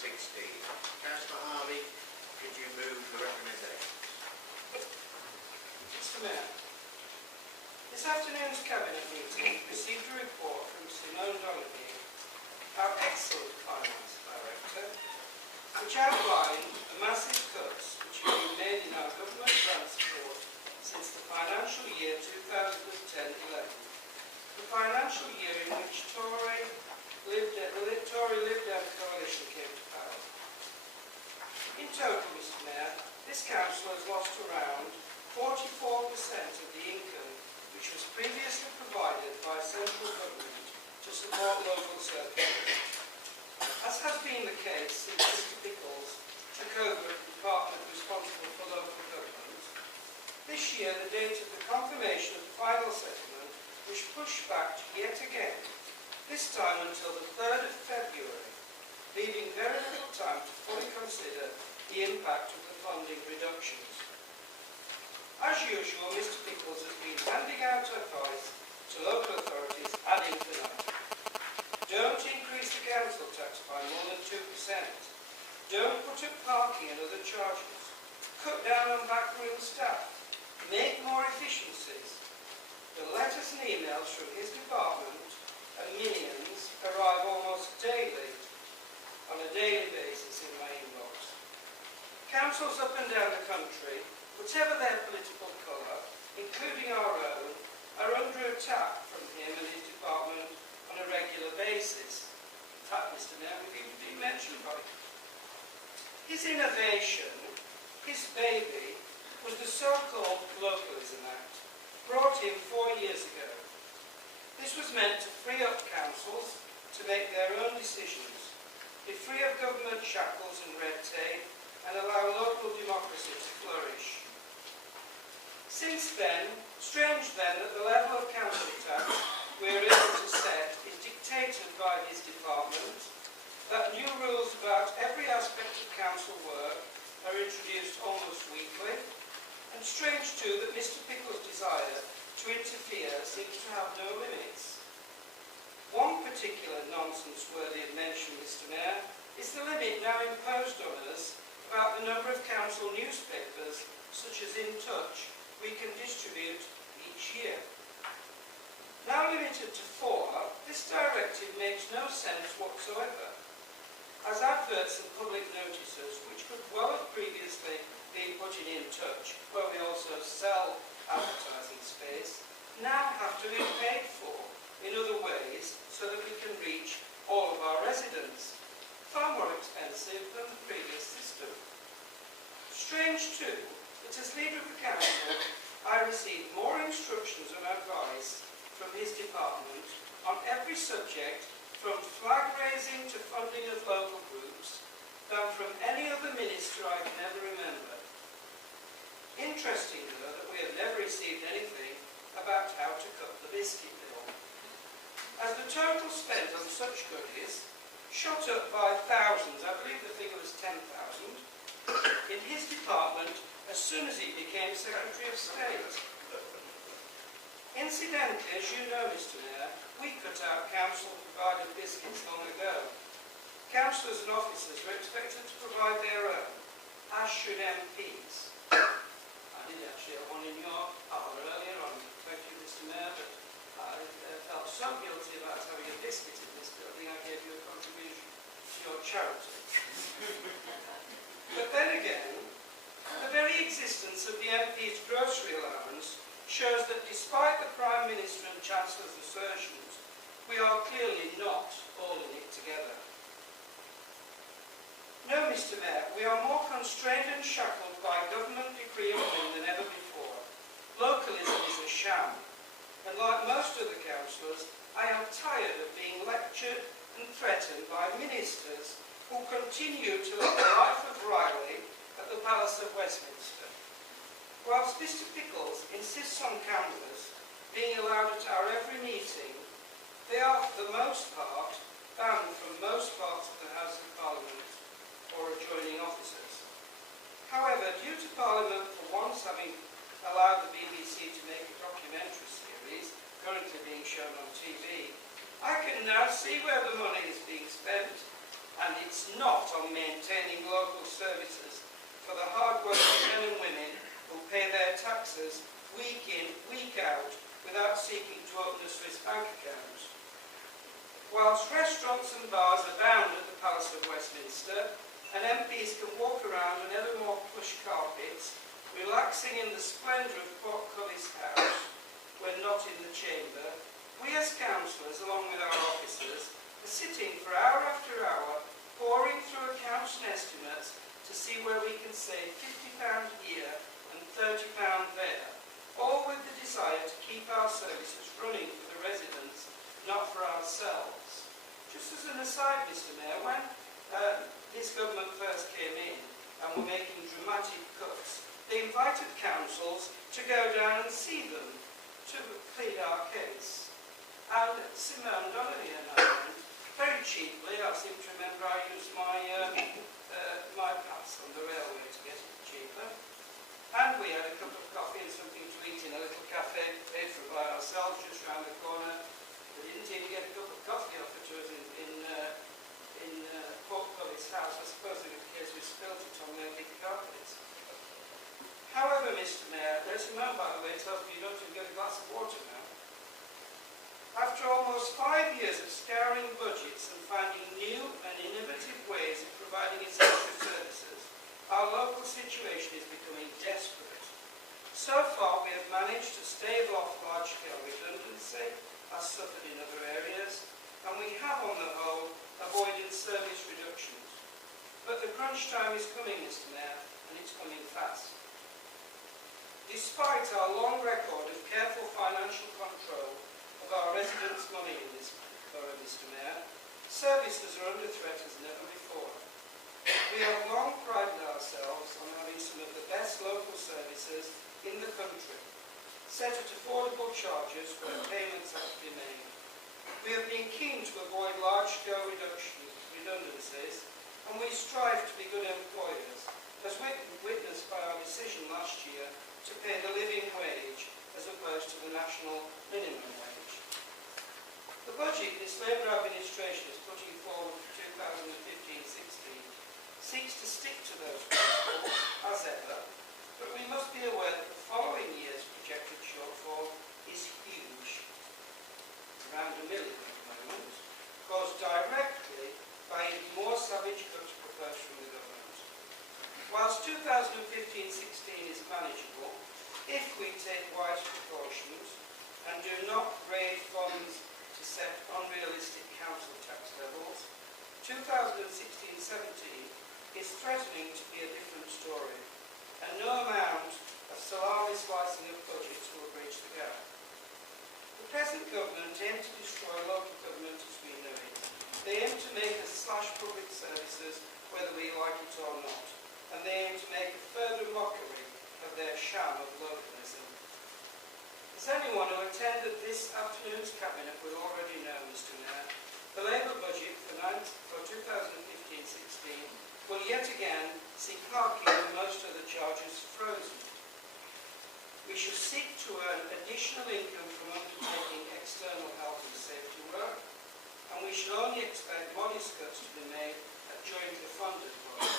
16. Councillor Harvey, could you move the recommendations? Mr Mayor, this afternoon's Cabinet meeting received a report from Simone Donoghue, our excellent Finance Director, which outlined the massive cuts which have been made in our government grant support since the financial year 2010-11, the financial year in which the Tory Lib Dem coalition came to power. In total, Mr Mayor, this council has lost around 44% of the income which was previously provided by central government to support local services. As has been the case since Mr Pickles took over the department responsible for local government, this year the date of the confirmation of the final settlement was pushed back yet again, this time until the 3rd of February, leaving very little time to fully consider the impact of the funding reductions. As usual, Mr Pickles has been handing out advice to local authorities ad infinitum. Don't increase the council tax by more than 2%. Don't put up parking and other charges. Cut down on backroom staff. Make more efficiencies. The letters and emails from his department and minions arrive almost daily, on a daily basis in my inbox. Councils up and down the country, whatever their political colour, including our own, are under attack from him and his department on a regular basis. In fact, Mr Mayor, we've even been mentioned by him. His innovation, his baby, was the so-called Localism Act, brought in 4 years ago. This was meant to free up councils to make their own decisions, be free of government shackles and red tape, and allow local democracy to flourish. Since then, strange then that the level of council tax we are able to set is dictated by his department, that new rules about every aspect of council work are introduced almost weekly, and strange too that Mr Pickles' desire to interfere seems to have no limits. One particular nonsense worthy of mention, Mr Mayor, is the limit now imposed on us about the number of council newspapers, such as In Touch, we can distribute each year. Now limited to 4, this directive makes no sense whatsoever, as adverts and public notices, which could well have previously been put in Touch, where we also sell advertising space, now have to be paid for in other ways so that we can reach all of our residents, far more expensive than the previous system. Strange too that as leader of the council, I received more instructions and advice from his department on every subject, from flag raising to funding of local groups, than from any other minister I can ever remember. Interesting though that we have never received anything about how to cut the biscuit bill. As the total spent on such goodies shot up by thousands, I believe the figure was 10,000, in his department as soon as he became Secretary of State. Incidentally, as you know, Mr Mayor, we cut out council-provided biscuits long ago. Councillors and officers were expected to provide their own, as should MPs. I did actually have one in your parlour earlier on, thank you, Mr Mayor, but I felt so guilty about having a biscuit in this building, I gave you a contribution to your charity. But then again, the very existence of the MP's grocery allowance shows that despite the Prime Minister and Chancellor's assertions, we are clearly not all in it together. No, Mr Mayor, we are more constrained and shackled by government decree and whim than ever before. Localism is a sham, and like most of the councillors, I am tired of being lectured and threatened by ministers who continue to live the life of Riley at the Palace of Westminster. Whilst Mr Pickles insists on canvass being allowed at our every meeting, they are for the most part banned from most parts of the House of Parliament or adjoining offices. However, due to Parliament for once having allowed the BBC to make a documentary series, currently being shown on TV, I can now see where the money is being spent and it's not on maintaining local services for the hard-working men and women who pay their taxes week in, week out, without seeking to open a Swiss bank account. Whilst restaurants and bars abound at the Palace of Westminster, and MPs can walk around on ever more plush carpets, relaxing in the splendour of Portcullis House, when not in the chamber, we as councillors, along with our officers, are sitting for hour after hour, poring through accounts and estimates to see where we can save £50 here and £30 there, all with the desire to keep our services running for the residents, not for ourselves. Just as an aside, Mr Mayor, when this government first came in and were making dramatic cuts, they invited councils to go down and see them to plead our case. And Simone Donnelly and I went very cheaply. I seem to remember I used my my pass on the railway to get it cheaper. And we had a cup of coffee and something to eat in a little cafe paid for by ourselves just round the corner. We didn't even get a cup of coffee offered to us in Portcullis House. I suppose in the case we spilt it on their big carpets. However, Mr Mayor, there's a man, by the way, tells me you don't even get a glass of water now. After almost 5 years of scouring budgets and finding new and innovative ways of providing essential services, our local situation is becoming desperate. So far, we have managed to stave off large-scale redundancy, as suffered in other areas, and we have, on the whole, avoided service reductions. But the crunch time is coming, Mr Mayor, and it's coming fast. Despite our long record of careful financial control of our residents' money in this borough, Mr Mayor, services are under threat as never before. We have long prided ourselves on having some of the best local services in the country, set at affordable charges where payments have to be made. We have been keen to avoid large-scale redundancies, and we strive to be good employers, as witnessed by our decision last year to pay the living wage as opposed to the national minimum wage. The budget this Labour administration is putting forward for 2015-16 seeks to stick to those principles as ever, but we must be aware that the following year's projected shortfall is huge, around £1 million at the moment, caused directly by even more savage cuts proposed from the government. Whilst 2015-16 is manageable, if we take wise precautions and do not raid funds to set unrealistic council tax levels, 2016-17 is threatening to be a different story, and no amount of salami slicing of budgets will bridge the gap. The present government aim to destroy local government as we know it. They aim to make us slash public services whether we like it or not, and they aim to make a further mockery of their sham of localism. As anyone who attended this afternoon's cabinet will already know, Mr Mayor, the Labour budget for 2015-16 will yet again see parking and most other charges frozen. We shall seek to earn additional income from undertaking external health and safety work, and we shall only expect modest cuts to be made at jointly funded work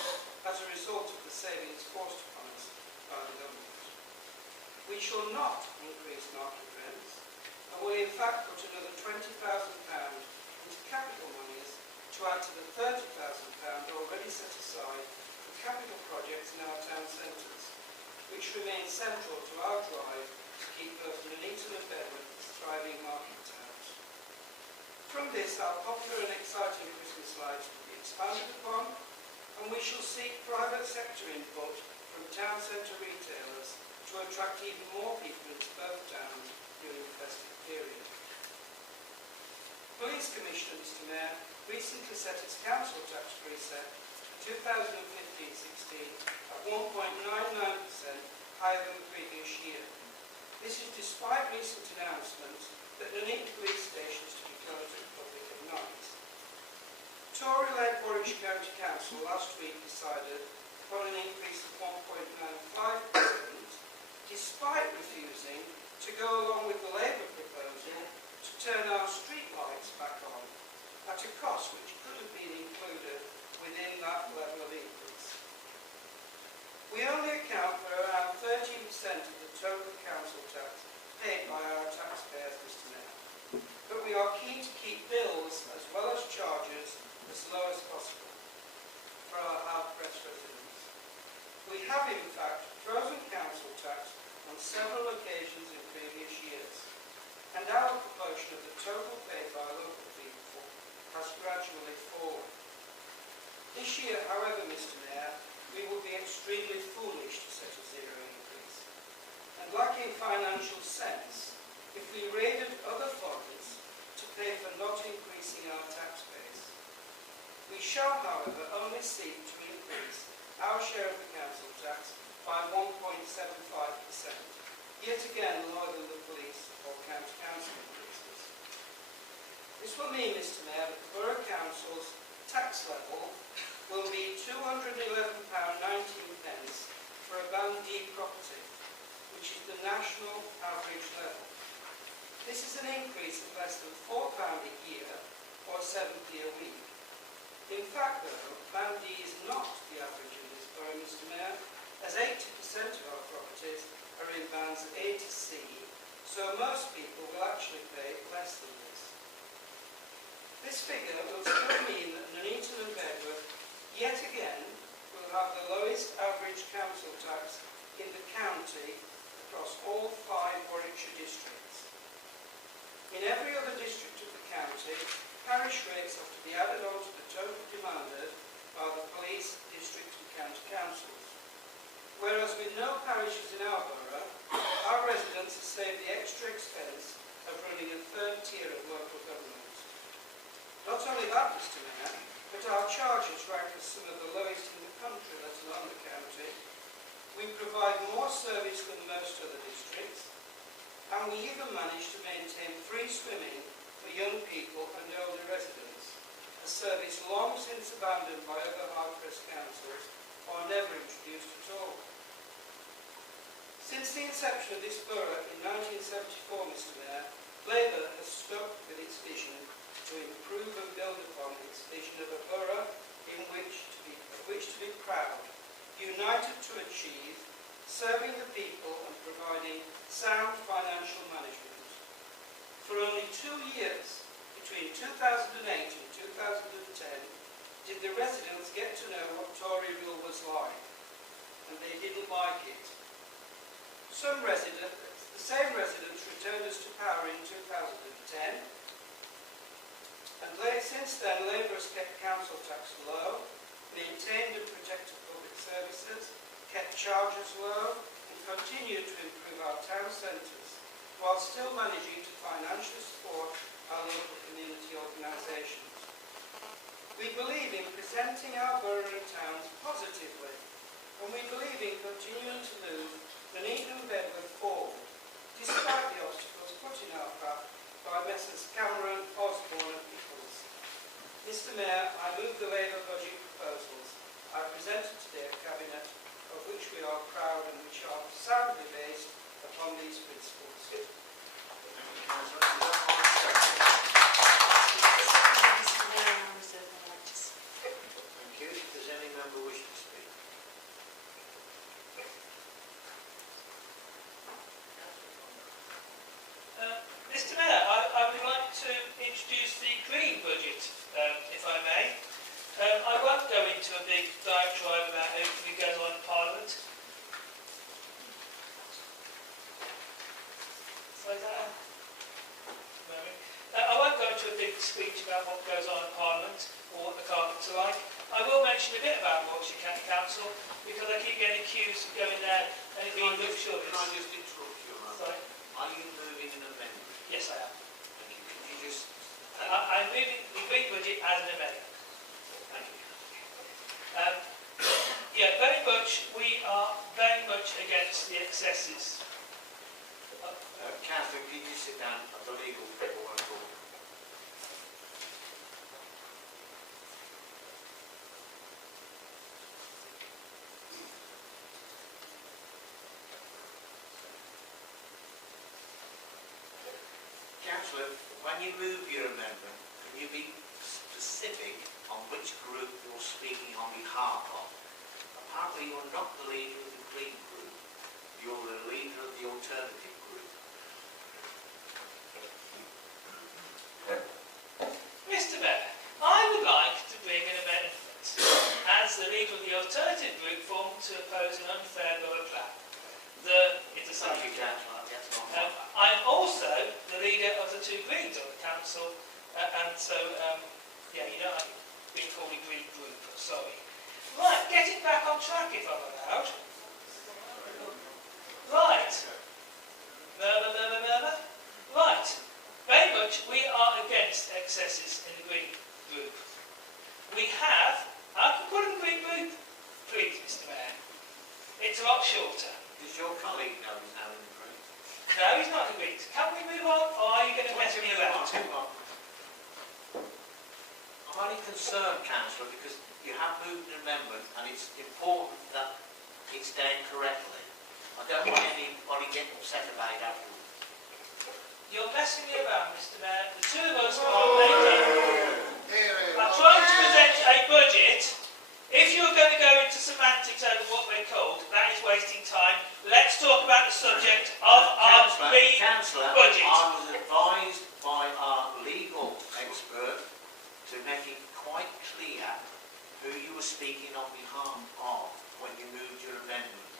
as a result of the savings forced upon us by the government. We shall not increase market rents, and will in fact put another £20,000 into capital monies to add to the £30,000 already set aside for capital projects in our town centres, which remain central to our drive to keep both Nuneaton and Bedworth as thriving market towns. From this, our popular and exciting Christmas lights will be expanded upon, and we shall seek private sector input from town centre retailers to attract even more people into both towns during the festive period. Police Commissioner, Mr Mayor, recently set its council tax reset for 2015-16 at 1.99% higher than the previous year. This is despite recent announcements that Nuneaton police station is to be closed to the public at night. Tory-led Warwickshire County Council last week decided upon an increase of 1.95%, despite refusing to go along with the Labour proposal to turn our street lights back on at a cost which could have been included that level of increase. We only account for around 13% of the total council tax paid by our taxpayers, Mr Mayor, but we are keen to keep bills as well as charges as low as possible for our hard-pressed residents. We have, in fact, frozen council tax on several occasions in previous years, and our proportion of the total paid by local people has gradually fallen. This year, however, Mr Mayor, we would be extremely foolish to set a zero increase. And lacking financial sense, if we raided other funds to pay for not increasing our tax base. We shall, however, only seek to increase our share of the council tax by 1.75%, yet again lower than the police or county council increases. This will mean, Mr Mayor, that the Borough Council's tax level will be £211.19 for a Band D property, which is the national average level. This is an increase of less than £4 a year or 70 a week. In fact, though, Band D is not the average in this borough, Mr Mayor, as 80% of our properties are in bands A to C, so most people will actually pay less than this. This figure will still mean that Nuneaton and Bedworth yet again will have the lowest average council tax in the county across all 5 Warwickshire districts. In every other district of the county, parish rates have to be added on to the total demanded by the police, district and county councils. Whereas with no parishes in our borough, our residents have saved the extra expense of running a third tier of local government. Not only that, Mr Mayor, but our charges rank as some of the lowest in the country, let alone the county. We provide more service than most other districts, and we even manage to maintain free swimming for young people and older residents, a service long since abandoned by other hard-pressed councils or never introduced at all. Since the inception of this borough in 1974, Mr Mayor, Labour has stuck with its vision to improve and build upon its vision of a borough in which to be proud, united to achieve, serving the people and providing sound financial management. For only 2 years, between 2008 and 2010, did the residents get to know what Tory rule was like, and they didn't like it. The same residents returned us to power in 2010, and since then Labour has kept council tax low, maintained and protected public services, kept charges low, and continued to improve our town centres, while still managing to financially support our local community organisations. We believe in presenting our borough and towns positively, and we believe in continuing to move Nuneaton and Bedworth forward, despite the obstacles put in our path by Messrs Cameron, Osborne and Pickles. Mr Mayor, I move the Labour budget proposals I presented today at Cabinet, of which we are proud and which are soundly based upon these principles. Thank you. Does any member wish to speak? Mr Mayor, I would like to introduce the Green budget, if I may. I won't go into a big diatribe about everything that goes on in Parliament. I won't go into a big speech about what goes on in Parliament or what the carpets are like. I will mention a bit about Warwickshire County Council because I keep getting accused of going there and it being looked short. Can I just interrupt you a moment? Sorry? Are you moving an amendment? Yes, I am. Thank you. Could you just... I'm moving the Green budget as an amendment. Thank you. Yeah, very much. We are very much against the excesses. Councillor, can you sit down? The legal people won't talk. Councillor, when you move your amendment, can you be specific on which group you're speaking on behalf of. Apparently you're not the leader of the Green Group, you're the leader of the Alternative Group. Mr. Mayor, I would like to bring an amendment as the leader of the Alternative Group formed to oppose an unfair borough plan. It's a Thank you, Councillor. That's not fine. I'm also the leader of the two Greens on the council, and so, yeah, you know, I'm being called a Green Group, sorry. Right, getting back on track if I'm allowed. Right. Murmur. Right. Very much, we are against excesses in the Green Group. We have, I can put in the Green Group, please, Mr. Mayor. It's a lot shorter. Does your colleague know he's now in the group? No, he's not in the Greens. Can we move on, or are you going to mess me around? I'm only concerned, Councillor, because you have moved an amendment and it's important that it's done correctly. I don't want anybody getting upset about it afterwards. You're messing me around, Mr. Mayor. The two of us are making... I'm trying to present a budget. If you're going to go into semantics over what we're called, that is wasting time. Let's talk about the subject of our Councillor, budget. I was advised by our legal expert to make it quite clear who you were speaking on behalf of when you moved your amendment.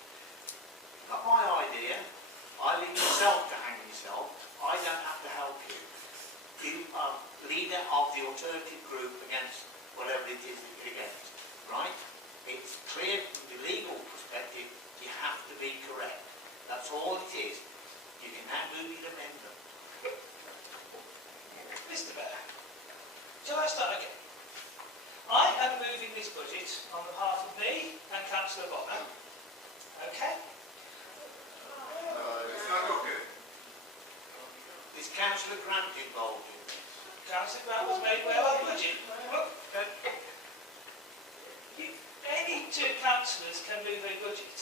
Not my idea. I leave yourself to hang yourself. I don't have to help you. You are leader of the Alternative Group against whatever it is that you're against, right? It's clear from the legal perspective you have to be correct. That's all it is. You can now move your amendment. Mr. Mayor, shall I start again? I am moving this budget on behalf of me and Councillor Borough. Okay? It's not okay. Is Councillor Grant involved in this? Councillor Grant was made aware of the budget. Look, any two councillors can move a budget.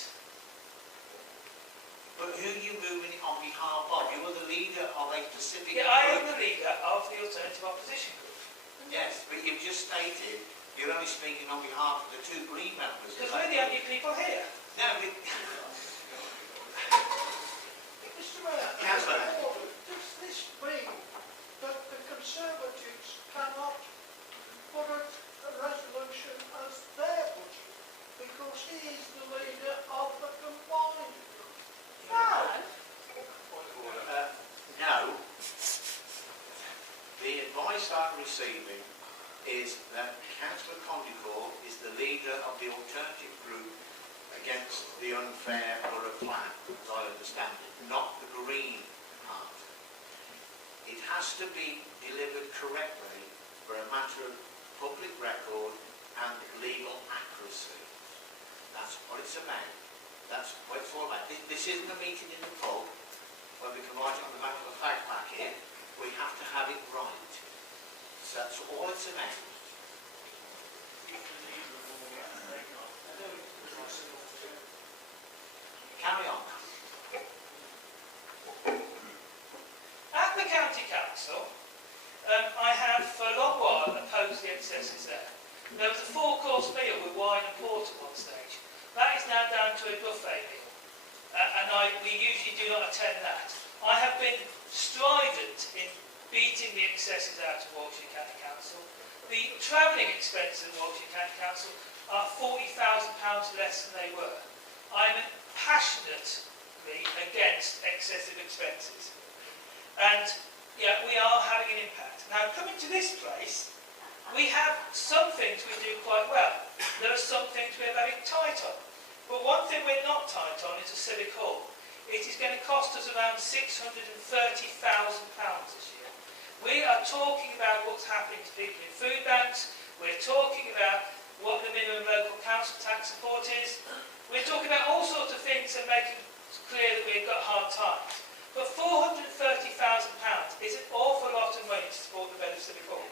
But who are you moving it on behalf of? You are the leader of a specific Yeah, I am group. the leader of the Alternative Opposition Group. Yes, but you've just stated you're only speaking on behalf of the two Green members. Because we're the only people here. No, but... Mr. Mayor, Councillor. does this mean that the Conservatives cannot put a resolution as their budget because he is the leader of the combined group? No. No. The advice I'm receiving is that Councillor Condicore is the leader of the Alternative Group against the unfair borough plan, as I understand it, not the Green part. It has to be delivered correctly for a matter of public record and legal accuracy. That's what it's about. That's what it's all about. This isn't a meeting in the pub where we can write it on the back of a fact packet. We have to have it right. So that's all it's about. Carry on. At the County Council, I have for a long while opposed the excesses there. There was a 4-course meal with wine and port at one stage. That is now down to a buffet meal. We usually do not attend that. I have been strident in beating the excesses out of Warwickshire County Council. The travelling expenses of Warwickshire County Council are £40,000 less than they were. I'm passionately against excessive expenses. And yeah, we are having an impact. Now, coming to this place, we have some things we do quite well. There are some things we're very tight on. But one thing we're not tight on is a civic hall. It is going to cost us around £630,000 this year. We are talking about what's happening to people in food banks. We're talking about what the minimum local council tax support is. We're talking about all sorts of things and making clear that we've got hard times. But £430,000 is an awful lot of money to support the Bedworth Civic Hall.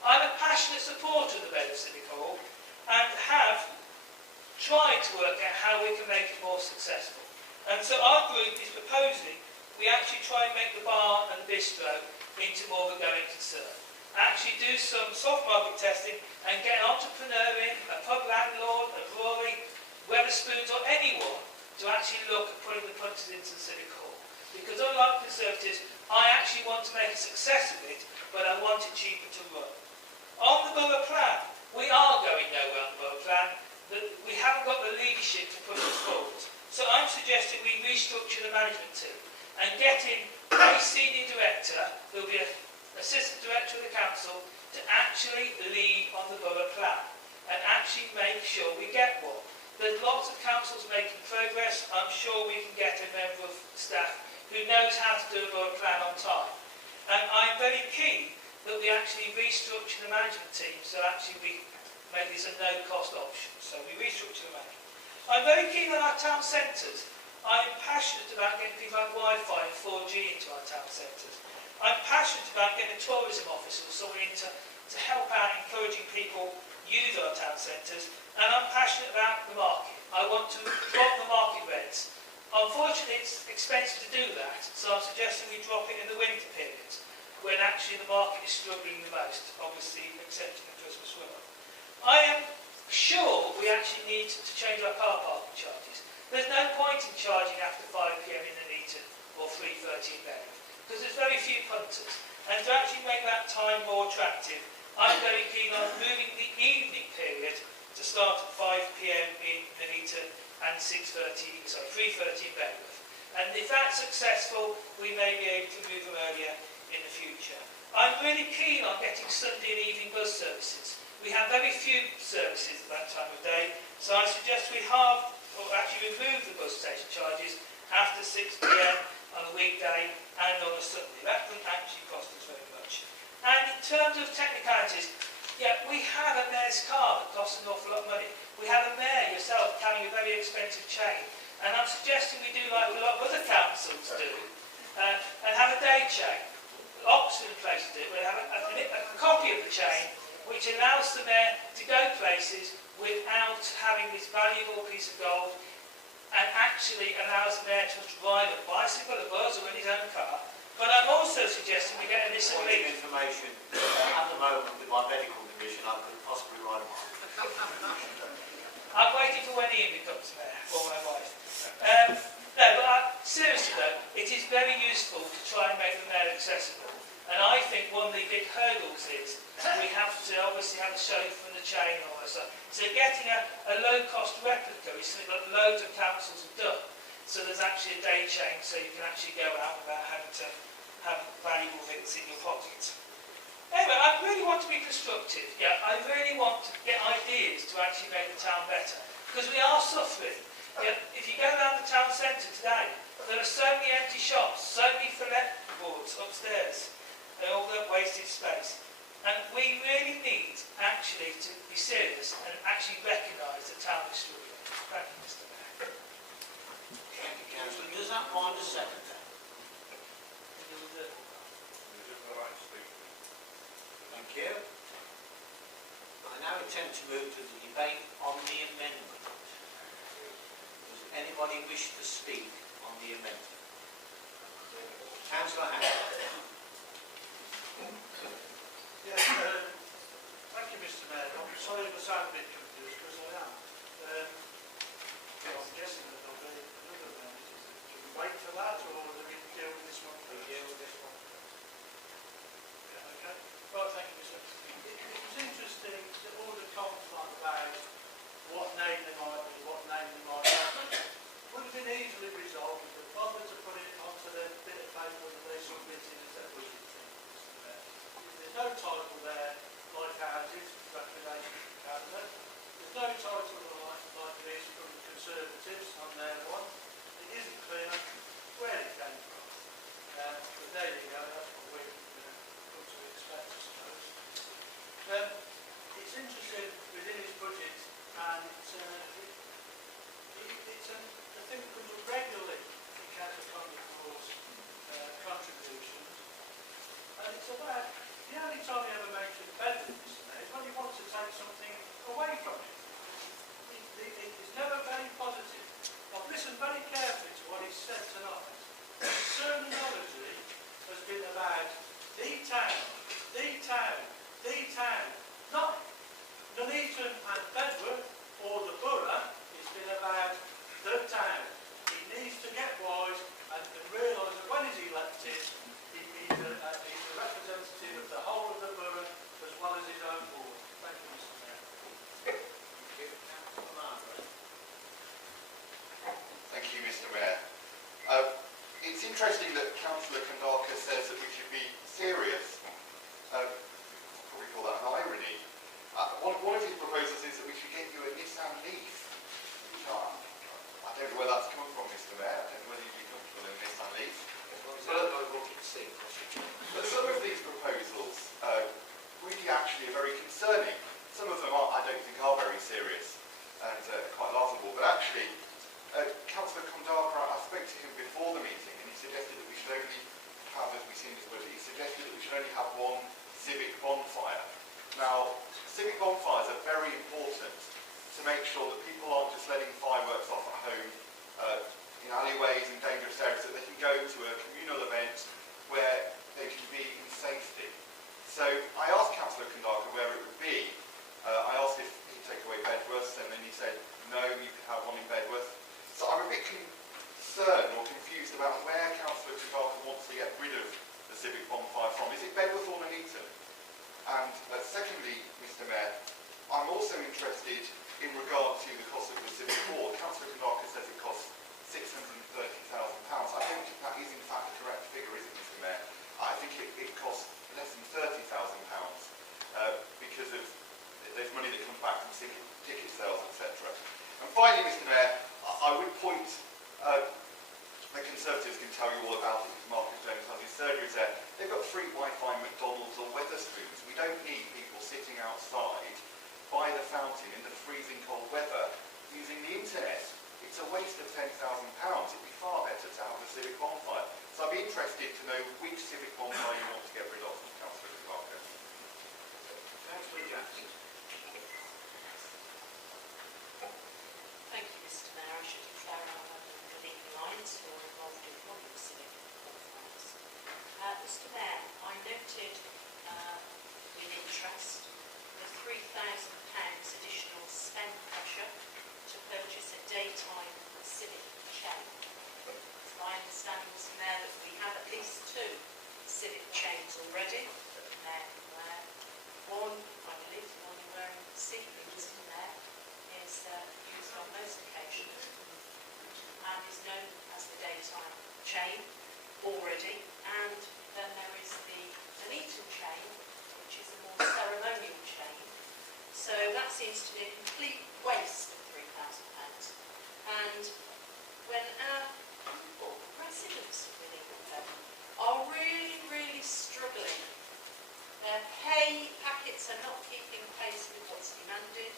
I'm a passionate supporter of the Bedworth Civic Hall and have tried to work out how we can make it more successful. And so our group is proposing we actually try and make the bar and the bistro into more of a going concern. actually do some soft market testing and get an entrepreneur in, a pub landlord, a brewery, Wetherspoons or anyone to actually look at putting the punters into the Civic Hall. Because unlike Conservatives, I actually want to make a success of it, but I want it cheaper to run. On the borough plan, we are going nowhere on the borough plan. We haven't got the leadership to push us forward. So I'm suggesting we restructure the management team and get in a senior director, who will be an assistant director of the council, to actually lead on the borough plan and actually make sure we get one. There's lots of councils making progress. I'm sure we can get a member of staff who knows how to do a borough plan on time. And I'm very keen that we actually restructure the management team, so actually we make this a no-cost option. So we restructure the management. I'm very keen on our town centres. I'm passionate about getting things like Wi-Fi and 4G into our town centres. I'm passionate about getting a tourism officer or someone in to help out encouraging people use our town centres. And I'm passionate about the market. I want to drop the market rents. Unfortunately, it's expensive to do that, so I'm suggesting we drop it in the winter periods, when actually the market is struggling the most, obviously excepting the Christmas winter. I am sure we actually need to change our car parking charges. There's no point in charging after 5 PM in Nuneaton or 3:30 in Bedworth, because there's very few punters. And to actually make that time more attractive, I'm very keen on moving the evening period to start at 5 PM in Nuneaton and 3:30 in Bedworth. And if that's successful, we may be able to move them earlier in the future. I'm really keen on getting Sunday and evening bus services. We have very few services at that time of day, so I suggest we halve, or actually remove the bus station charges after 6 PM on a weekday and on a Sunday. That doesn't actually cost us very much. And in terms of technicalities, yeah, we have a mayor's car that costs an awful lot of money. We have a mayor, yourself, carrying a very expensive chain. And I'm suggesting we do like a lot of other councils do, and have a day chain. Oxford places do it. We have a copy of the chain, which allows the mayor to go places without having this valuable piece of gold, and actually allows the mayor to drive a bicycle, a bus, or in his own car. But I'm also suggesting we get a missing Point of link. information, at the moment with my medical condition, I could possibly ride a bike. I'm waiting for when Ian becomes mayor, or my wife. No, but seriously though, it is very useful to try and make the mayor accessible. And I think one of the big hurdles is we have to obviously have a chauffeur and the chain and all that stuff. So getting a low-cost replica is something that loads of councils have done. So there's actually a day chain, so you can actually go out without having to have valuable bits in your pocket. Anyway, I really want to be constructive. Yeah, I really want to get ideas to actually make the town better, because we are suffering. Yeah, if you go around the town centre today, there are so many empty shops, so many fillet boards upstairs, and all that wasted space. And we really need actually to be serious and actually recognise the town is struggling. Thank you, Mr. Mayor. Thank you, Councillor. Does that mind a second then? Thank you. I now intend to move to the debate on the amendment. Does anybody wish to speak on the amendment? Councillor Howard. Yes, thank you, Mr. Mayor. I'm sorry if I sound a bit confused, because I am. I'm guessing that there'll be another amendment. Should we wait for that, or do we deal with this one first? Deal with this one. Yeah, okay. Right, thank you, Mr. It was interesting that all the comments about what name they might be, what name they might have, would have been easily resolved if they bothered to put it onto the bit of paper that they submitted as their budget thing, Mr. Mayor. There's no title there, like houses, recreation cabinet. There's no title like this from the Conservatives on their one. It isn't clear where it came from. But there you go, that's what we've come to expect, I suppose. It's interesting within his budget, and it's a thing that comes up regularly in Council Condic's contributions, and it's about the only time he ever mentions Bedworth is when he wants to take something away from it. It's never very positive. I've listened very carefully to what he's said tonight. His terminology has been about the town town, not Nuneaton and Bedworth or the Borough. It's been about the town. He needs to get wise and realise that when he's elected, he's a representative of the whole of the borough as well as his own ward. Thank you, Mr. Mayor. Councillor Margaret. Thank you, Mr. Mayor. It's interesting that Councillor Kandaka says that we should be serious. I'll probably call that an irony. One of his proposals is that we should get you a Nissan Leaf. I don't know where that's coming from, Mr. Mayor. I don't know whether you'd be comfortable in a Nissan Leaf. But some of these proposals really actually are very concerning. Some of them I don't think are very serious and quite laughable. But actually, Councillor Kandaka, I spoke to him before the meeting and he suggested that we should only have, as we see in his budget, he suggested that we should only have one civic bonfire. Now, civic bonfires are very important to make sure that people aren't just letting fireworks off at home in alleyways and dangerous areas, that they can go to a communal event where they can be in safety. So I asked Councillor Kandaka where it would be. I asked if he'd take away Bedworth, and then he said, no, you can have one in Bedworth. So I'm a bit concerned or confused about where Councillor Kandaka wants to get rid of the civic bonfire from. Is it Bedworth or Nuneaton? And secondly, Mr. Mayor, I'm also interested in regard to the cost of the civic hall. Councillor Kandaka says it costs £630,000. I don't think that is in fact the correct figure, is it, Mr. Mayor? I think it costs less than £30,000 because of there's money that comes back from ticket sales, etc. And finally, Mr. Mayor, I would point, the Conservatives can tell you all about it because Marcus Jones has his surgeries there. They've got free Wi-Fi McDonald's or Wetherspoons. We don't need people sitting outside by the fountain in the freezing cold weather using the internet. It's a waste of £10,000. It'd be far better to have a civic bonfire. So I'd be interested to know which civic bonfire you want to get rid of, Councillor Kandaka. Councillor Jackson. Thank you, Mr. Mayor. I should declare out the legal lines who are involved in one of the civic bonfires. Mr. Mayor, I noted with interest the £3,000 additional spend pressure to purchase a daytime civic chain. It's my understanding, Mr. Mayor, that we have at least 2 civic chains already. One, I believe, the one you're wearing secretly, Mr. Mayor, is used on most occasions and is known as the daytime chain already. And then there is the Nuneaton chain, which is a more ceremonial chain. So that seems to be a complete waste of £3,000. And when our people, residents of Nuneaton, are really, really struggling, their pay packets are not keeping pace with what's demanded,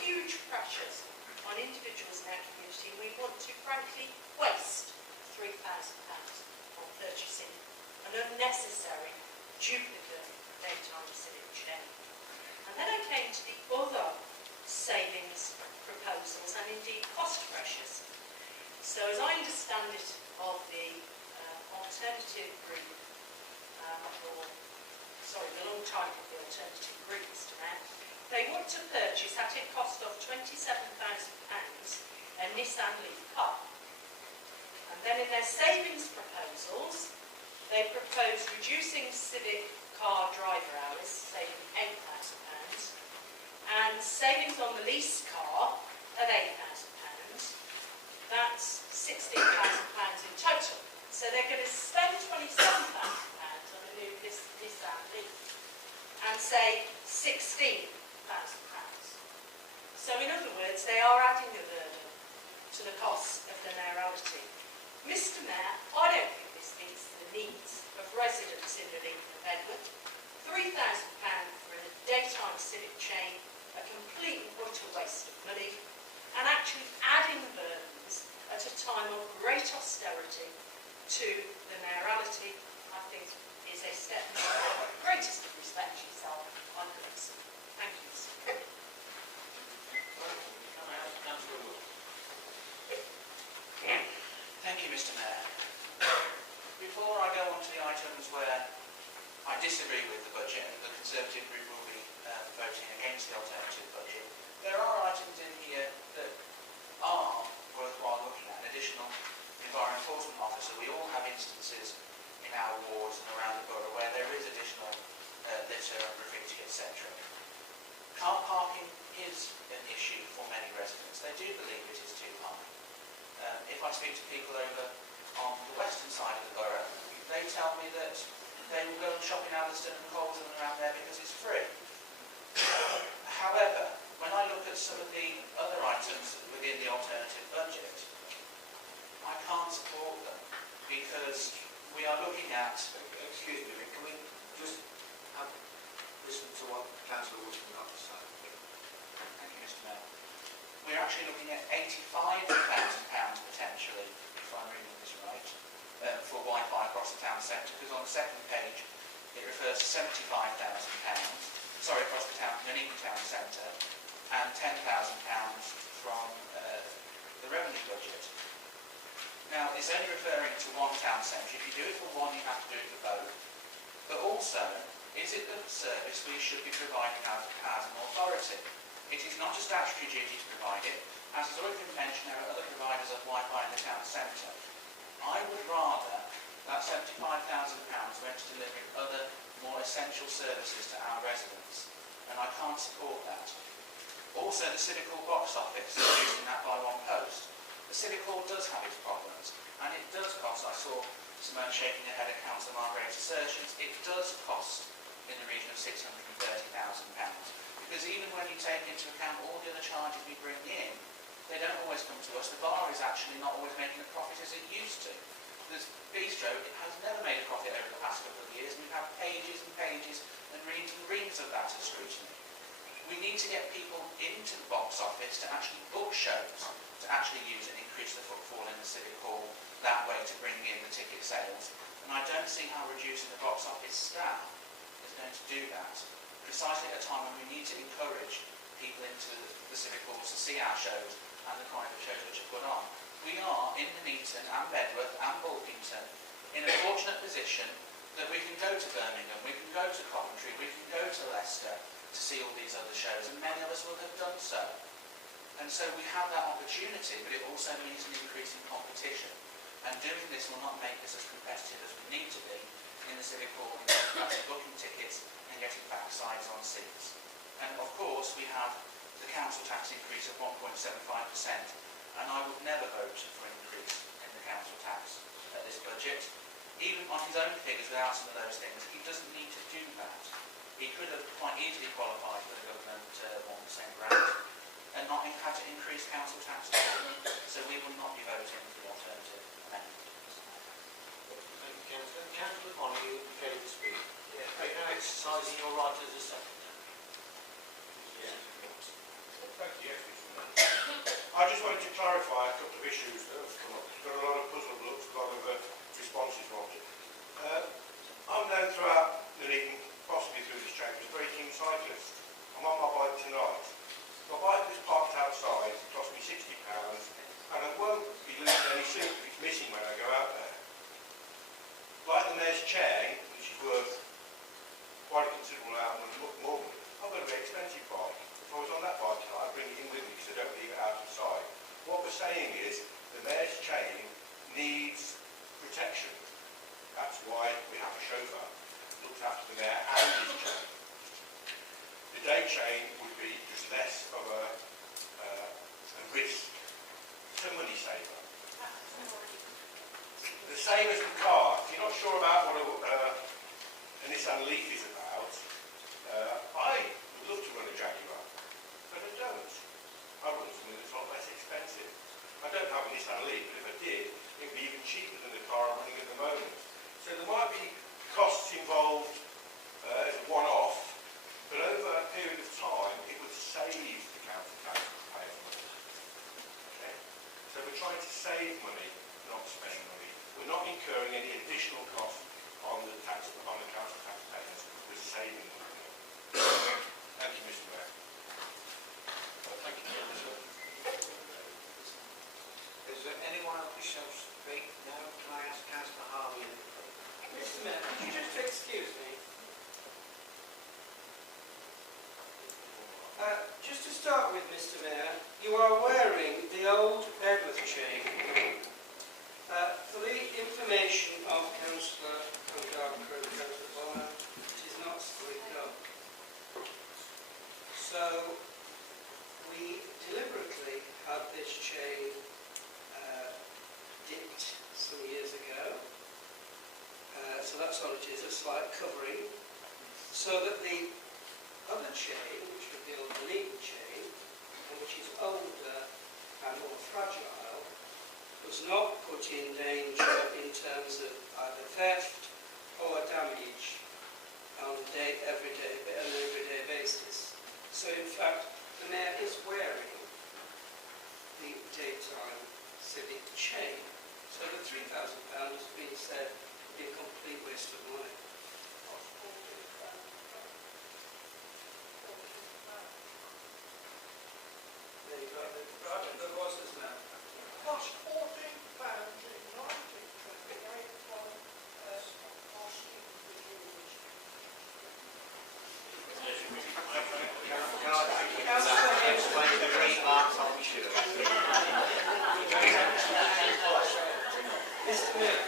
huge pressures on individuals in our community, we want to frankly waste £3,000 on purchasing an unnecessary duplicate daytime civic chain. And then I came to the other savings proposals and indeed cost pressures. So as I understand it of the alternative group, the long title of the alternative group, Mr. Mayor, they want to purchase at a cost of £27,000 a Nissan Leaf car. And then in their savings proposals, they propose reducing civic car driver hours, saving £8,000, and savings on the lease car of £8,000. That's £16,000 in total. So they're going to spend £27,000 on a new Nissan Leaf and say £16,000. So in other words, they are adding a burden to the cost of the mayoralty. Mr. Mayor, I don't think this meets the needs of residents in Nuneaton and Bedworth. £3,000 for a daytime civic chain, a complete and utter waste of money, and actually adding burdens at a time of great austerity to the mayoralty, I think is a step in the greatest of respect to yourself, I could see. Thank you, Mr. Mayor. Thank you, Mr. Mayor. Before I go on to the items where I disagree with the budget, and the Conservative group will be voting against the alternative budget. There are items in here that are worthwhile looking at. An additional environment enforcement officer. We all have instances in our wards and around the borough where there is additional litter and graffiti, etc. Car parking is an issue for many residents. They do believe it is too high. If I speak to people over on the western side of the borough, they tell me that they will go and shop in Alliston and Colton and around there because it's free. However, when I look at some of the other items within the alternative budget, I can't support them because we are looking at... Excuse me, can we just listen to what Councillor Woodson has to say? Thank you, Mr. Mayor. We're actually looking at £85,000 potentially, if I'm reading this right, for Wi-Fi across the town centre, because on the second page it refers to £75,000, sorry, across the town, Nuneaton town centre, and £10,000 from the revenue budget. Now, it's only referring to one town centre. If you do it for one, you have to do it for both. But also, is it the service we should be providing as an authority? It is not a statutory duty to provide it. As has already been mentioned, there are other providers of Wi-Fi in the town centre. I would rather that £75,000 went to delivering other, more essential services to our residents, and I can't support that. Also, the Civic Hall box office, reducing that by one post. The Civic Hall does have its problems, and it does cost, I saw Simone shaking her head at Councillor Margaret's assertions, it does cost in the region of £630,000. Because even when you take into account all the other charges we bring in, they don't always come to us. The bar is actually not always making a profit as it used to. The bistro, it has never made a profit over the past couple of years, and we've had pages and pages and reams of that as scrutiny. We need to get people into the box office to actually book shows, to actually use and increase the footfall in the Civic Hall that way to bring in the ticket sales. And I don't see how reducing the box office staff is going to do that, precisely at a time when we need to encourage people into the Civic Halls to see our shows and the kind of shows which are put on. We are in Nuneaton and Bedworth and Bulkington in a fortunate position that we can go to Birmingham, we can go to Coventry, we can go to Leicester to see all these other shows, and many of us will have done so. And so we have that opportunity, but it also means an increase in competition. And doing this will not make us as competitive as we need to be in the Civic Hall in terms of actually booking tickets and getting backsides on seats. And of course, we have the council tax increase of 1.75%, and I would never vote for an increase in the council tax at this budget. Even on his own figures, without some of those things, he doesn't need to do that. He could have quite easily qualified for the government 1% grant and not had to increase council tax at all. So we will not be voting for the alternative amendment. Thank you, Councillor. Councillor Bonner, you indicated to speak. Yeah. Are you now exercising your right as a secretary? Yeah. Thank you, yes, Mr. Mayor. I just wanted to clarify a couple of issues that have come up. We've got a lot of puzzled looks, a lot of responses wanted. I'm known throughout Nuneaton, possibly through this chamber, as a very keen cyclist. I'm on my bike tonight. My bike was parked outside, it cost me £60, and I won't be losing any sleep if it's missing when I go out there. Like the Mayor's chain, which is worth quite a considerable amount more money, I've got a very expensive bike. If I was on that bike tonight, I'd bring it in with me because I don't leave it out of sight. What we're saying is the Mayor's chain needs protection. That's why we have a chauffeur that looks after the Mayor and his chain. The day chain would be just less of a risk. It's a money saver. The same as the car. If you're not sure about what a Nissan Leaf is about, I would love to run a Jaguar, but I don't. I run something that's a lot less expensive. I don't have a Nissan Leaf, but if I did, it would be even cheaper than the car I'm running at the moment. So there might be costs involved as a one-off, but over a period of time, it would save the council taxpayer money. Okay? So we're trying to save money, not spend money. We're not incurring any additional cost on the council taxpayers. We're saving money. Thank you, Mr. Mayor. Thank you, Councillor. Is there anyone else who shall speak? No? Can I ask Councillor Harvey? Mr. Mayor, could you just excuse me? Just to start with, Mr Mayor, you are wearing the old Bedworth chain. For the information of Councillor Condarker and Councillor Bonner, it is not split up. So, we deliberately had this chain dipped some years ago. So that's all it is, a slight covering. So that the other chain, which would be the old Nuneaton chain, and which is older and more fragile, was not put in danger in terms of either theft or damage on an everyday basis. So in fact, the Mayor is wearing the daytime civic chain. So the £3,000 has been said to be a complete waste of money. There you go, the horses now. Cost £14 in 1928 from cost individuals. Can I thank you for that? Explain the remarks on the shoe. Mr Mayor,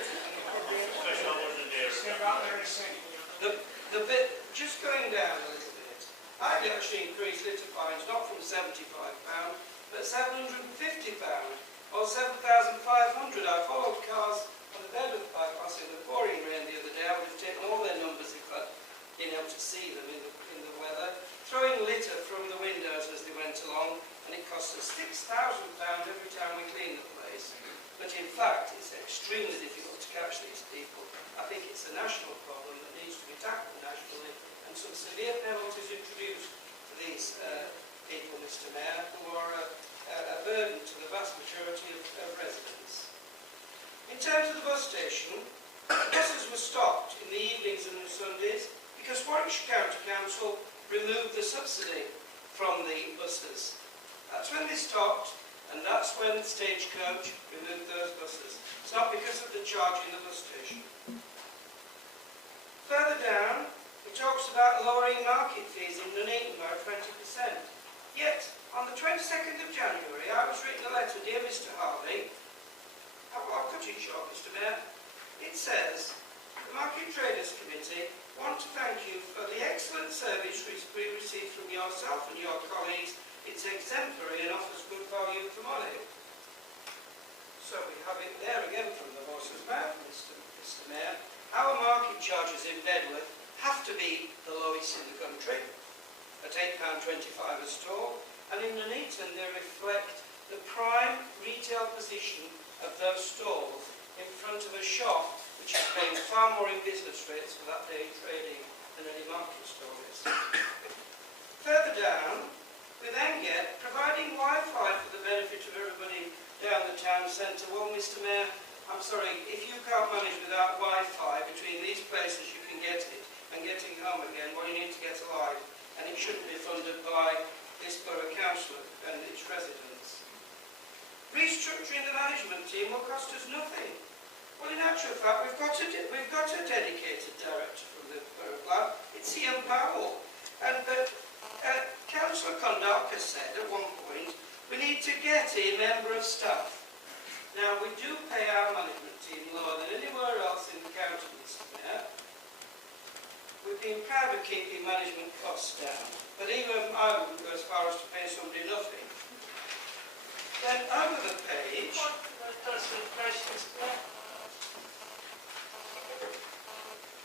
the bit, just going down a little bit, I'd actually increased litter fines not from £75, but £750 or 7,500. I followed cars on the Bedworth bypass in the pouring rain the other day. I would have taken all their numbers if I'd been able to see them in the weather, throwing litter from the windows as they went along, and it cost us £6,000 every time we cleaned the place. But in fact, it's extremely difficult to catch these people. I think it's a national problem that needs to be tackled nationally, and some severe penalties introduced to these people, Mr Mayor, who are a burden to the vast majority of residents. In terms of the bus station, buses were stopped in the evenings and the Sundays because Warwickshire County Council removed the subsidy from the buses. That's when they stopped, and that's when Stagecoach removed those buses. It's not because of the charge in the bus station. Further down, it talks about lowering market fees in Nuneaton by 20%. Yet, on the 22nd of January, I was written a letter, dear Mr Harvey, I'll cut it short, Mr Mayor. It says, the Market Traders Committee want to thank you for the excellent service we received from yourself and your colleagues. It's exemplary and offers good value for money. So we have it there again from the horse's mouth, Mr Mayor. Our market charges in Bedworth have to be the lowest in the country, at £8.25 a stall, and in Nuneaton they reflect the prime retail position of those stalls in front of a shop which is paying far more in business rates for that day trading than any market stall is. Further down, we then get providing Wi-Fi for the benefit of everybody down the town centre. Well, Mr Mayor, I'm sorry, if you can't manage without Wi-Fi between these places you can get it and getting home again, well, you need to get a line, and it shouldn't be funded by this Borough Council and its residents. Restructuring the management team will cost us nothing. Well, in actual fact, we've got a dedicated director from the Borough Plan. It's Ian Powell. And Councillor Condarker said at one point, we need to get a member of staff. Now, we do pay our management team lower than anywhere else in the county, Mr Mayor. We've been proud of keeping management costs down, but even I wouldn't go as far as to pay somebody nothing. Then over the page...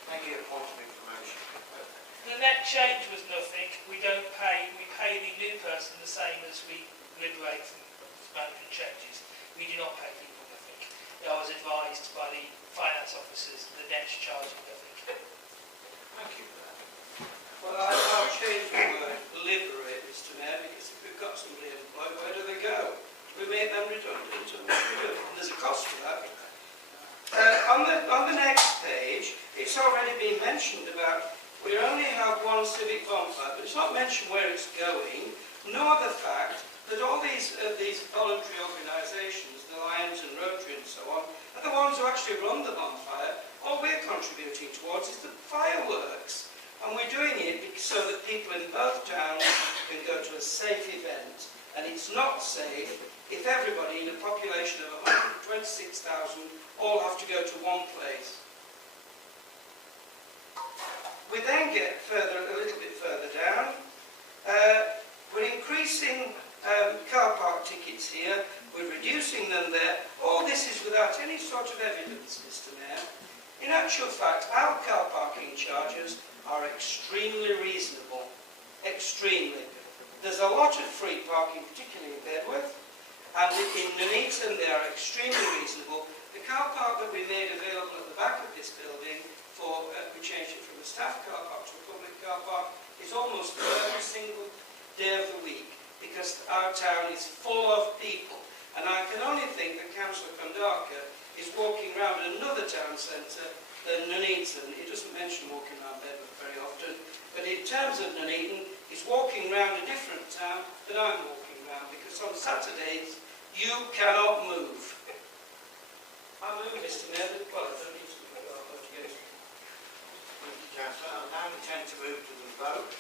Thank you, a point of information. The net change was nothing. We pay the new person the same as we liberate from management changes. We do not pay people nothing. I was advised by the finance officers that the net's charging nothing. Thank you for that. Well, I'll change the word liberate, Mr Mayor, because if we've got somebody employed, where do they go? We make them redundant, and there's a cost for that. On the next page, it's already been mentioned about we only have one civic bonfire, but it's not mentioned where it's going, nor the fact that all these voluntary organisations, the Lions and Rotary and so on, are the ones who actually run the bonfire. All we're contributing towards is the fireworks. And we're doing it so that people in both towns can go to a safe event. And it's not safe if everybody in a population of 126,000 all have to go to one place. We then get a little bit further down. We're increasing car park tickets here. We're reducing them there. All this is without any sort of evidence, Mr. Mayor. In actual fact, our car parking charges are extremely reasonable. Extremely. There's a lot of free parking, particularly in Bedworth, and in Nuneaton they are extremely reasonable. The car park that we made available at the back of this building, we changed it from a staff car park to a public car park, is almost every single day of the week, because our town is full of people. And I can only think that Councillor Kondaka is walking around another town centre than Nuneaton. He doesn't mention walking around Bedworth very often, but in terms of Nuneaton, he's walking around a different town than I'm walking around, because on Saturdays, you cannot move. I move, Mr. Mayor, well, I don't need to move, I'll vote against it. Thank you, Councillor. I now intend to move to the vote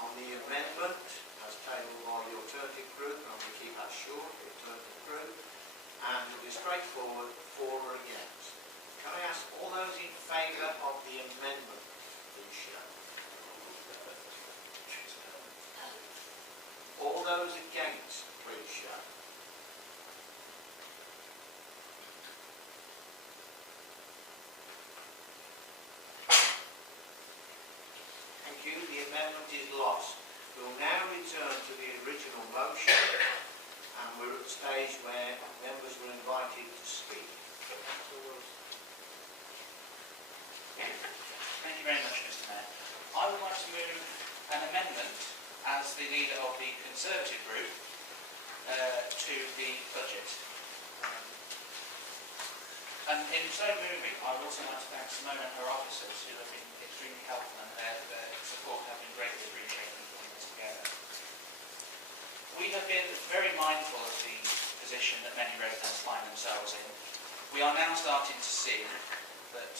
on the amendment as tabled by the alternative group, and I'm going to keep that short, the alternative group, and it'll be straightforward, for or against. Can I ask all those in favour of the amendment, please show. All those against, please show. Thank you. The amendment is lost. We'll now return to the original motion, and we're at the stage where members were invited to speak. Thank you very much, Mr. Mayor. I would like to move an amendment as the leader of the Conservative group to the budget. And in so moving, I would also like to thank Simone and her officers, who have been extremely helpful, and their support has been greatly appreciated in putting this together. We have been very mindful of the position that many residents find themselves in. We are now starting to see that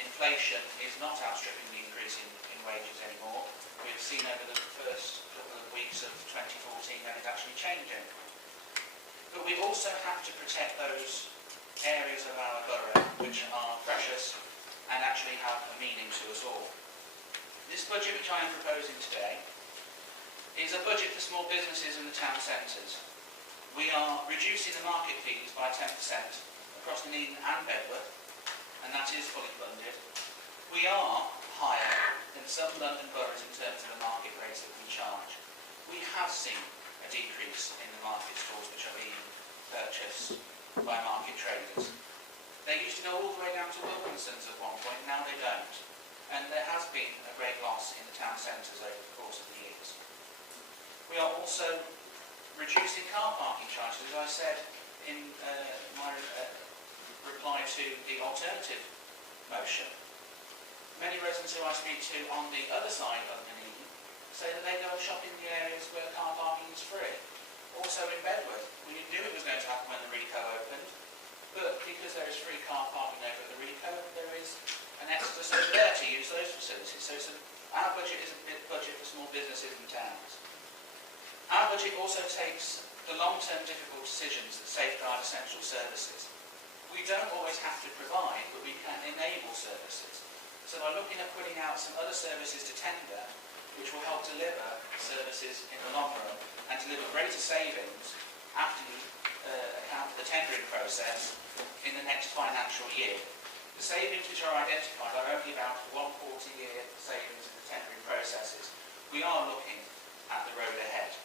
inflation is not outstripping the increase in wages anymore. We have seen over the first couple of weeks of 2014 that it's actually changing. But we also have to protect those areas of our borough which are precious and actually have a meaning to us all. This budget which I am proposing today is a budget for small businesses in the town centres. We are reducing the market fees by 10% across Nuneaton and Bedworth, and that is fully funded. We are higher than some London boroughs in terms of the market rates that we charge. We have seen a decrease in the market stalls which are being purchased by market traders. They used to go all the way down to Wilkinson's at one point, now they don't. And there has been a great loss in the town centres over the course of the years. We are also reducing car parking charges, as I said in my reply to the alternative motion. Many residents who I speak to on the other side of Nuneaton say that they go and shop in the areas where car parking is free. Also in Bedworth, we knew it was going to happen when the RICO opened, but because there is free car parking over at the RICO, there is an exodus over there to use those facilities. So our budget is a budget for small businesses and towns. Our budget also takes the long-term difficult decisions that safeguard essential services. We don't always have to provide, but we can enable services. So by looking at putting out some other services to tender, which will help deliver services in the long run and deliver greater savings after you account for the tendering process in the next financial year. The savings which are identified are only about 140-year savings in the tendering processes. We are looking at the road ahead.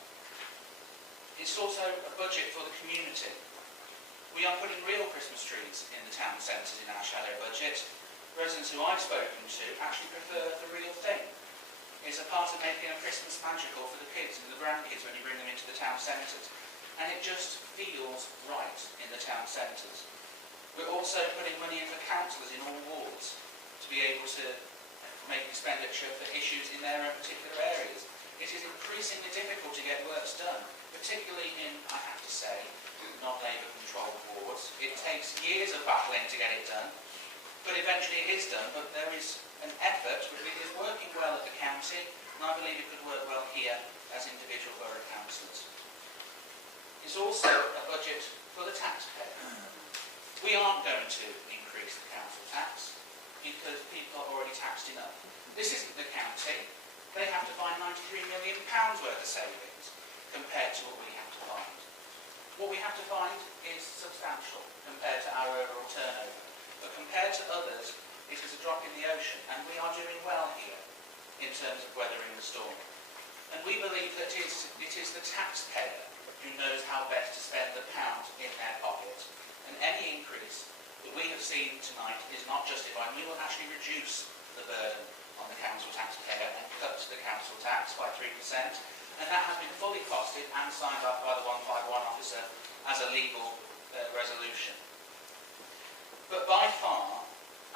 It's also a budget for the community. We are putting real Christmas trees in the town centres in our shadow budget. Residents who I've spoken to actually prefer the real thing. It's a part of making a Christmas magical for the kids and the grandkids when you bring them into the town centres. And it just feels right in the town centres. We're also putting money in for councillors in all wards to be able to make expenditure for issues in their own particular areas. It is increasingly difficult to get works done, particularly in, I have to say, not Labour-controlled wards. It takes years of battling to get it done. but eventually it is done. But there is an effort which is working well at the county, and I believe it could work well here as individual borough councillors. It's also a budget for the taxpayer. We aren't going to increase the council tax because people are already taxed enough. This isn't the county. They have to find £93 million worth of savings compared to what we have to find. What we have to find is substantial compared to our overall turnover. But compared to others, it is a drop in the ocean, and we are doing well here in terms of weathering the storm. And we believe that it is the taxpayer who knows how best to spend the pound in their pocket. And any increase that we have seen tonight is not justified. We will actually reduce the burden on the council taxpayer and cut the council tax by 3%. And that has been fully costed and signed off by the 151 officer as a legal resolution. But by far,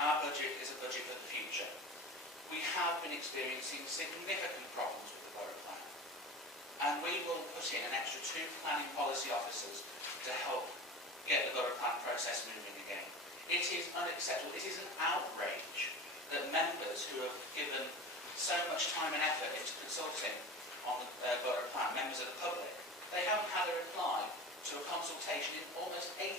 our budget is a budget for the future. We have been experiencing significant problems with the borough plan. And we will put in an extra 2 planning policy officers to help get the borough plan process moving again. It is unacceptable. It is an outrage that members who have given so much time and effort into consulting on the borough plan, members of the public, they haven't had a reply to a consultation in almost 18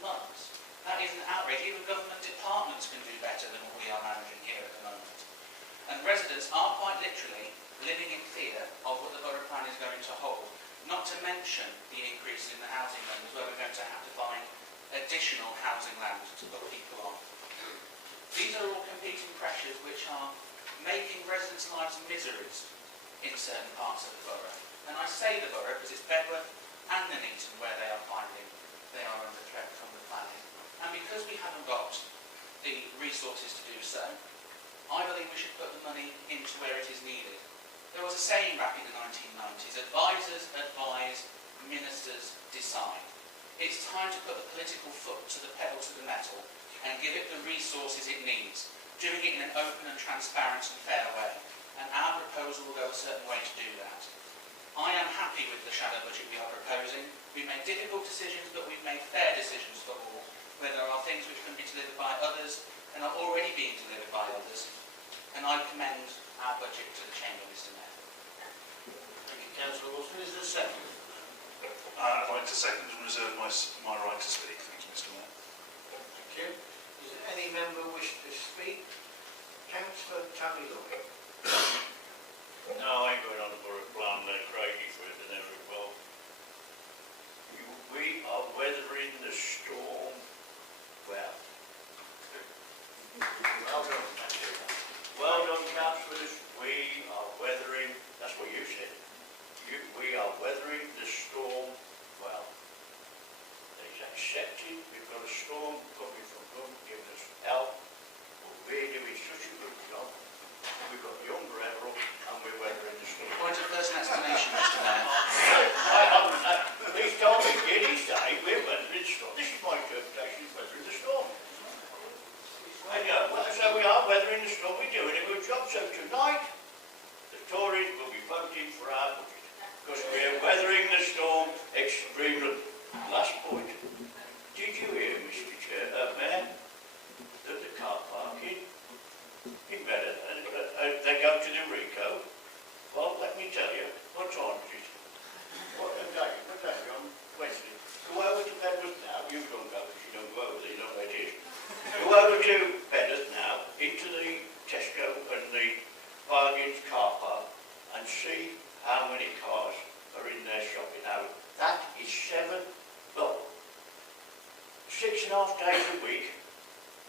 months. That is an outrage. Even government departments can do better than what we are managing here at the moment. And residents are quite literally living in fear of what the borough plan is going to hold, not to mention the increase in the housing numbers where we're going to have to find additional housing land to put people on. These are all competing pressures which are making residents' lives miseries in certain parts of the borough. And I say the borough because it's Bedworth and Nuneaton where they are finding they are under threat from the planning. And because we haven't got the resources to do so, I believe we should put the money into where it is needed. There was a saying back in the 1990s, advisors advise, ministers decide. It's time to put the political foot to the pedal to the metal and give it the resources it needs, doing it in an open and transparent and fair way. And our proposal will go a certain way to do that. I am happy with the shadow budget we are proposing. We've made difficult decisions, but we've made fair decisions for all, where there are things which can be delivered by others and are already being delivered by others. And I commend our budget to the Chamber, Mr Mayor. Thank you, Councillor Wilson. Is there a second? I'd like to second and reserve my right to speak. Thank you, Mr Mayor. Thank you. Does any member wish to speak? Councillor Tammy Lloyd. No, I ain't going on the borough plan. They're crazy for it and everything. Well, we are weathering the storm well. Well done. Thank you. Well done, councillors. We are weathering, that's what you said. We are weathering the storm well. It's accepted. We've got a storm coming from them, giving us help. But we're doing such a good job. We've got the umbrella up and we're weathering the storm. Point of first explanation, Mr Mayor. Please tell me, did he say we're weathering the storm? This is my interpretation of weathering the storm. And so we are weathering the storm, we're doing a good job. So tonight, the Tories will be voting for our budget. Because we're weathering the storm extremely. Last point. Did you hear, Mr. Mayor, that the car parking in Bedworth, they go to the Rico? Well, let me tell you, what time is it? What day on Wednesday? Go over to Bedworth now. You don't go because you don't go over there, you know where it is. Go over to Bedworth now, into the Tesco and the Bargains car park and see how many cars are in there shopping now. That is 6.5 days a week,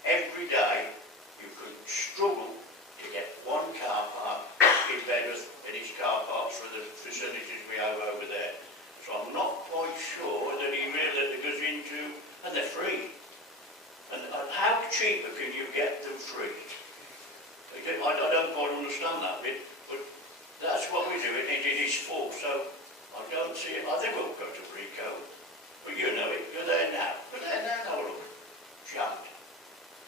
every day. You could struggle to get one car park in Bedworth and its car parks for the facilities we have over there. So I'm not quite sure that he really goes into, and they're free. And how cheaper can you get them free? I don't quite understand that bit, but that's what we're doing, and it is full, so I don't see it. I think we'll go to Rico, but you know it, you're there now. But there now, look, jammed.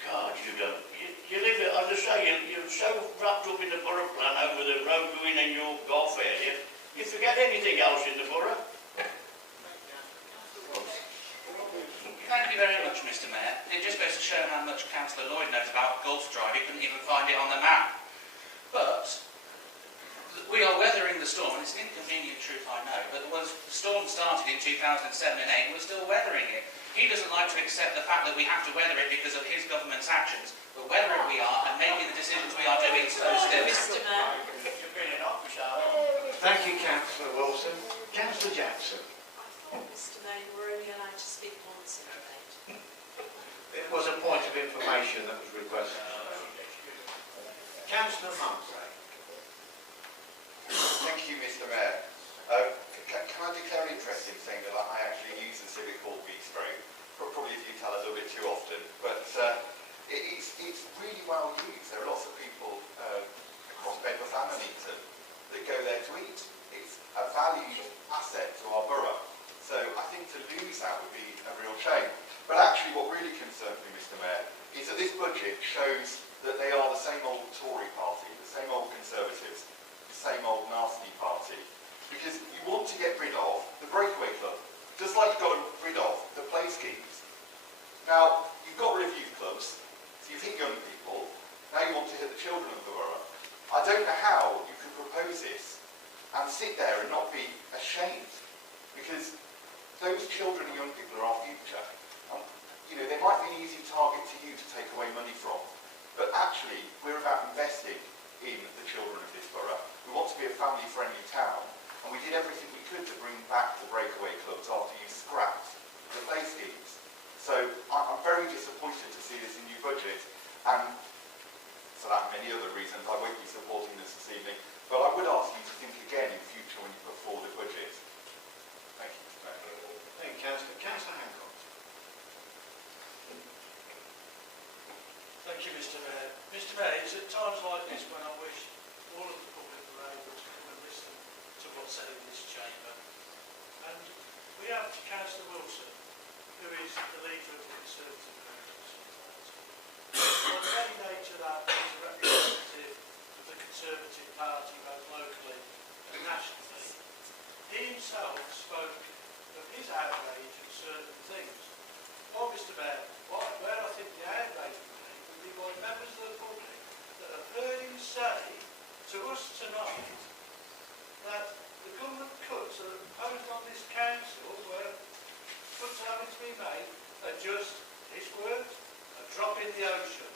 God, you don't, you live it, as I say, you're so wrapped up in the borough plan over the road going in your golf area, you forget anything else in the borough. Thank you very much. much, Mr Mayor. It just goes to show how much Councillor Lloyd knows about Gulf Drive. He couldn't even find it on the map. But we are weathering the storm, and it's an inconvenient truth, I know, but the storm started in 2007 and 8, and we're still weathering it. He doesn't like to accept the fact that we have to weather it because of his government's actions, but weathering we are, and making the decisions we are doing so still. Mr Mayor. You're bringing it up, Michelle. Thank you, Councillor Wilson. Councillor Jackson. I thought, Mr Mayor, you were only allowed to speak once in a debate. It was a point of information that was requested. Councillor Mumford. Thank you, Mr Mayor. Can I declare an interest in saying that I actually use the Civic Hall bistro? Probably, as you tell, a little bit too often, but it's really well used. There are lots of people across Bedworth and Nuneaton that go there to eat. It's a valued asset to our borough, so I think to lose that would be a real shame. But actually, what really concerns me, Mr Mayor, is that this budget shows that they are the same old Tory party, the same old Conservatives, the same old nasty party. Because you want to get rid of the breakaway club, just like you got rid of the play schemes. Now, you've got rid of youth clubs, so you've hit young people, now you want to hit the children of the borough. I don't know how you could propose this and sit there and not be ashamed, because those children and young people are our future. You know, they might be an easy target to you to take away money from, but actually, we're about investing in the children of this borough. We want to be a family-friendly town, and we did everything we could to bring back the breakaway clubs after you scrapped the play schemes. So I'm very disappointed to see this in your budget, and for that and many other reasons, I won't be supporting this evening, but I would ask you to think again in future when you put forward a budget. Thank you. Thank you, Councillor. Councillor Hancock. Thank you, Mr Mayor. Mr Mayor, it's at times like this when I wish all of the public were able to come and listen to what's said in this chamber. And we have Councillor Wilson, who is the leader of the Conservative Party. By the very nature that he's a representative of the Conservative Party, both locally and nationally, he himself spoke of his outrage at certain things. Well, Mr Mayor, where I think the outrage would be by members of the public that have heard him say to us tonight that the government cuts that are proposed on this council, where cuts are having to be made, are just, his words, a drop in the ocean.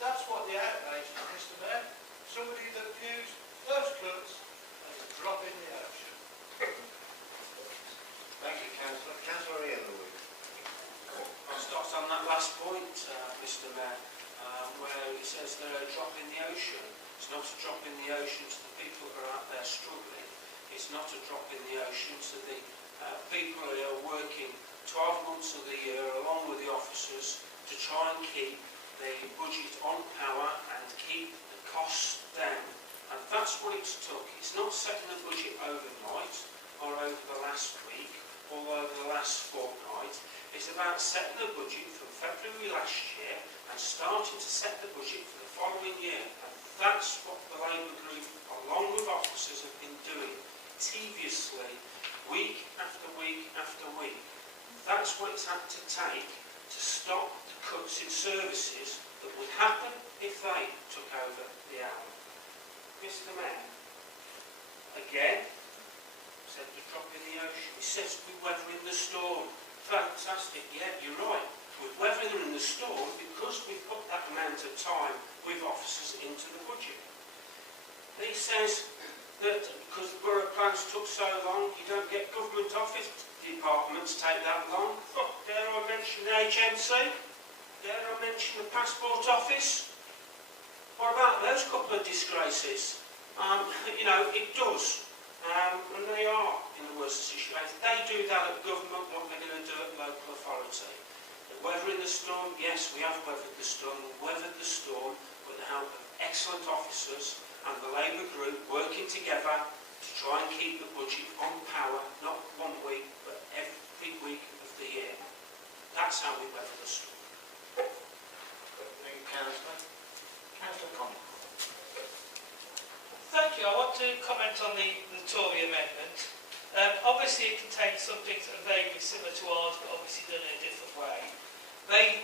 That's what the outrage is, Mr Mayor. Somebody that views those cuts as a drop in the ocean. Thank you, Councillor. Councillor Ian Lewis. I'll start on that last point, Mr Mayor, where it says they're a drop in the ocean. It's not a drop in the ocean to the people who are out there struggling. It's not a drop in the ocean to the people who are working 12 months of the year along with the officers to try and keep the budget on power and keep the costs down. And that's what it's took. It's not setting the budget overnight or over the last week or over the last fortnight. It's about setting the budget from February last year and starting to set the budget for the following year. And that's what the Labour group, along with officers, have been doing tediously, week after week after week. That's what it's had to take to stop the cuts in services that would happen if they took over the hour. Mr Mayor, again, said the drop in the ocean. He says we're weathering the storm. Fantastic, yeah, you're right. We're weathering the storm because we've put that amount of time with officers into the budget. He says that because the borough plans took so long, you don't get government office departments take that long. Oh, dare I mention the HMC? Dare I mention the passport office? What about those couple of disgraces? You know, it does. And they are in the worst situation. They do that at government, what they're going to do at local authority. The weathering the storm, yes, we have weathered the storm. We've weathered the storm with the help of excellent officers and the Labour group working together to try and keep the budget on power, not 1 week, but every week of the year. That's how we weather the storm. Thank you, Councillor. Councillor Connell. Thank you. I want to comment on the Tory amendment. Obviously it contains some things that are vaguely similar to ours, but obviously done in a different way.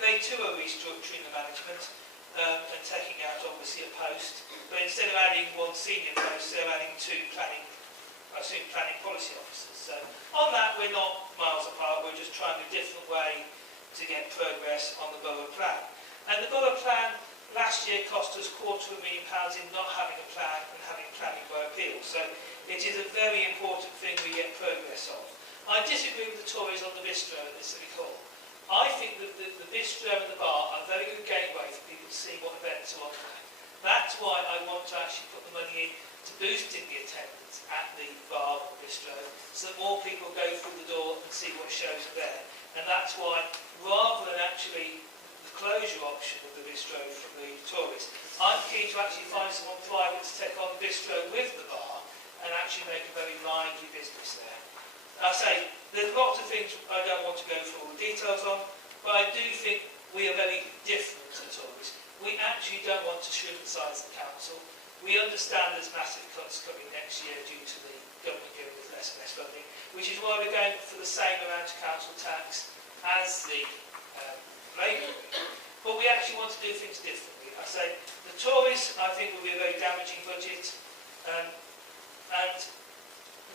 They too are restructuring the management and taking out obviously a post. But instead of adding one senior post, they're adding two planning policy officers. So on that, we're not miles apart. We're just trying a different way to get progress on the borough plan. And the borough plan last year cost us £250,000 in not having a plan and having planning by appeal. So it is a very important thing we get progress on. I disagree with the Tories on the bistro at the City Hall. I think that the bistro and the bar are a very good gateway for people to see what events are on there. That's why I want to actually put the money in to boosting the attendance at the bar or bistro, so that more people go through the door and see what shows are there. And that's why, rather than actually the closure option of the bistro from the Tories, I'm keen to actually find someone private to take on the bistro with the bar and actually make a very lively business there. I say, there's lots of things I don't want to go through all the details on, but I do think we are very different to the Tories. We actually don't want to shrink the size of the council. We understand there's massive cuts coming next year due to the government giving us less and less funding, which is why we're going for the same amount of council tax as the Labour. But we actually want to do things differently. I say, the Tories, I think, will be a very damaging budget, and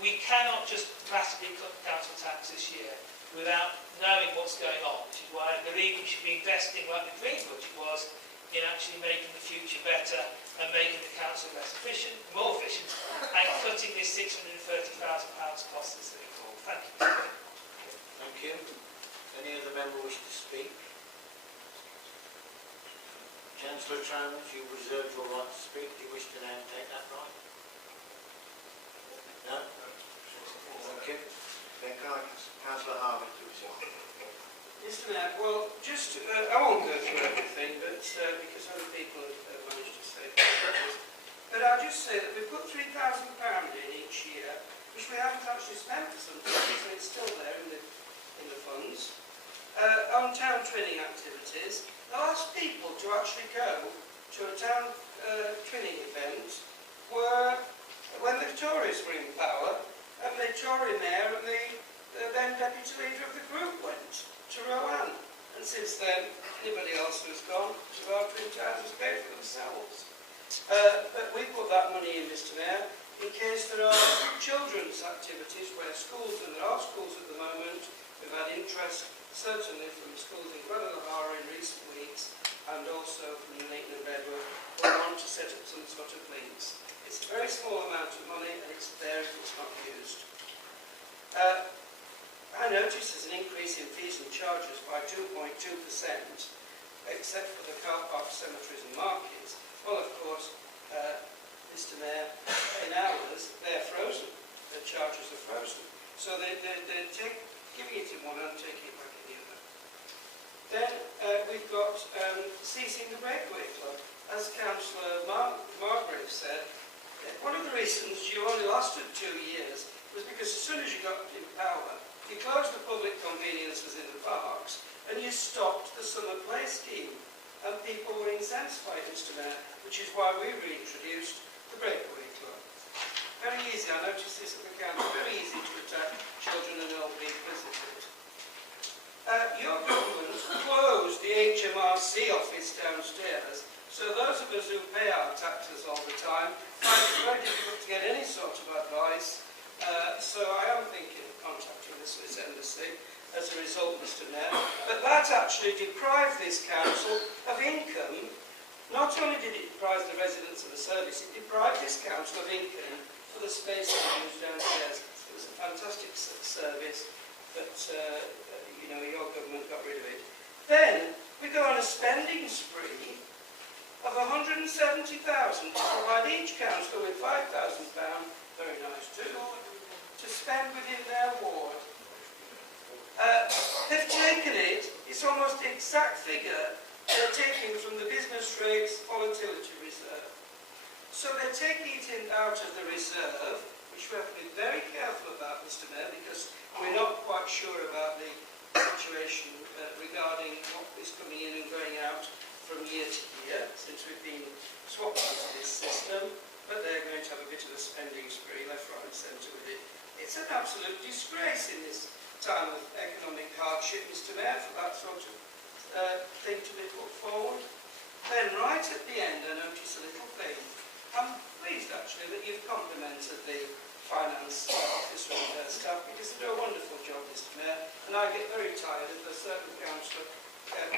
we cannot just massively cut council tax this year without knowing what's going on, which is why I believe we should be investing, like the Green budget was, in actually making the future better and making the council less efficient, more efficient, and cutting this £630,000 cost as they call. Thank you. Thank you. Any other member wish to speak? Councillor Trowers, you reserve your right to speak. Do you wish to now take that right? No? Thank you. Then can I ask Councillor Harvey to respond? Mr. Mayor, well, just, I won't go through everything, but because other people have managed to say things. But I'll just say that we put £3,000 in each year, which we haven't actually spent for some time, so it's still there in the funds. On town twinning activities, the last people to actually go to a town twinning event were when the Tories were in power, and the Tory mayor and the then deputy leader of the group went to Rowan. And since then, anybody else who's gone to our twin towns has paid for themselves. But we put that money in, Mr. Mayor, in case there are children's activities where schools, and there are schools at the moment, we've had interest certainly from schools in Bedworth in recent weeks, and also from Nuneaton and Bedworth, who want to set up some sort of links. It's a very small amount of money, and it's there if it's not used. I noticed there's an increase in fees and charges by 2.2%, except for the car parks, cemeteries and markets. Well, of course, Mr. Mayor, in ours, they're frozen. The charges are frozen. So they're giving it in one and taking it back in the other. Then we've got ceasing the breakaway club. As Councillor Margaret said, one of the reasons you only lasted 2 years was because as soon as you got in power, you closed the public conveniences in the parks and you stopped the summer play scheme. And people were incensed by it, Mr. Mayor, which is why we reintroduced the breakaway club. Very easy, I noticed this at the council, very easy to attack children and old people, isn't it? Your government closed the HMRC office downstairs, so those of us who pay our taxes all the time find it very difficult to get any sort of advice. So I am thinking of contacting the Swiss Embassy as a result, Mr. Mayor. But that actually deprived this council of income. Not only did it deprive the residents of the service, it deprived this council of income for the space they used downstairs. It was a fantastic service, but your government got rid of it. Then we go on a spending spree of £170,000 to provide each council with £5,000, very nice too, to spend within their ward. They've taken it, it's almost the exact figure they're taking from the business rates volatility reserve. So they're taking it out of the reserve, which we have to be very careful about, Mr. Mayor, because we're not quite sure about the situation regarding what is coming in and going out from year to year, since we've been swapped into this system. But they're going to have a bit of a spending spree, left, right and centre with it. It's an absolute disgrace in this time of economic hardship, Mr. Mayor, for that sort of thing to be put forward. Then right at the end I notice a little thing. I'm pleased actually that you've complimented the finance officer and their staff because they do a wonderful job, Mr Mayor, and I get very tired of a certain councillor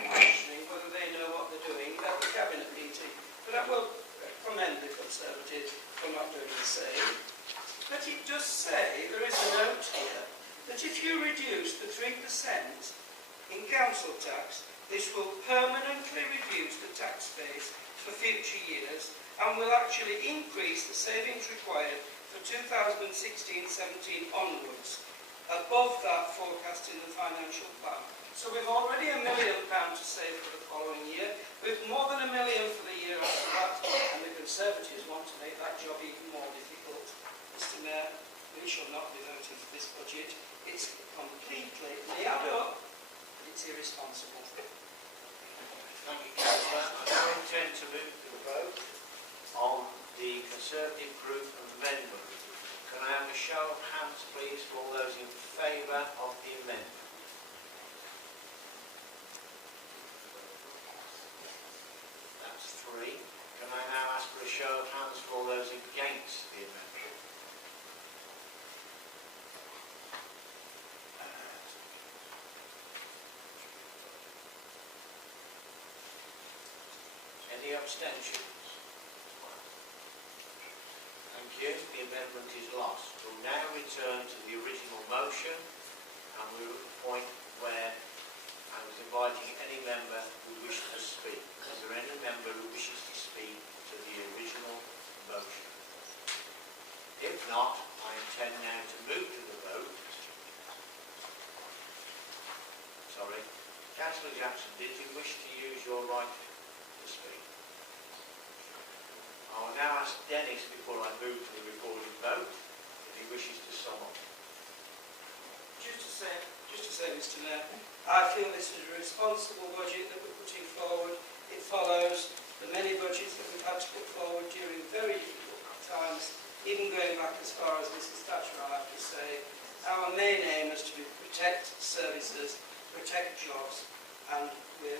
questioning whether they know what they're doing at the cabinet meeting. But I will commend the Conservatives for not doing the same. But it does say, there is a note here, that if you reduce the 3% in council tax, this will permanently reduce the tax base for future years and will actually increase the savings required for 2016-17 onwards, above that forecast in the financial plan. So we've already £1 million to save for the following year, with more than £1 million for the year after that, and the Conservatives want to make that job even more difficult. Mr Mayor, we shall not be voting for this budget. It's completely, they add up, and it's irresponsible. Thank you, Councillor. I now intend to move to the vote on the Conservative Group amendment. Can I have a show of hands, please, for all those in favour of the amendment? That's 3. Can I now ask for a show of hands for all those against the amendment? Any abstentions? Thank you. The amendment is lost. We'll now return to the original motion, and we're at the point where I was inviting any member who wished to speak. Is there any member who wishes to speak to the original motion? If not, I intend now to move to the vote. Sorry. Councillor Jackson, did you wish to use your right to speak? I will now ask Dennis, before I move to the recorded vote, if he wishes to sum up. Just to say, Mr Mayor, I feel this is a responsible budget that we're putting forward. It follows the many budgets that we've had to put forward during very difficult times, even going back as far as Mrs Thatcher, I have to say. Our main aim is to protect services, protect jobs, and we're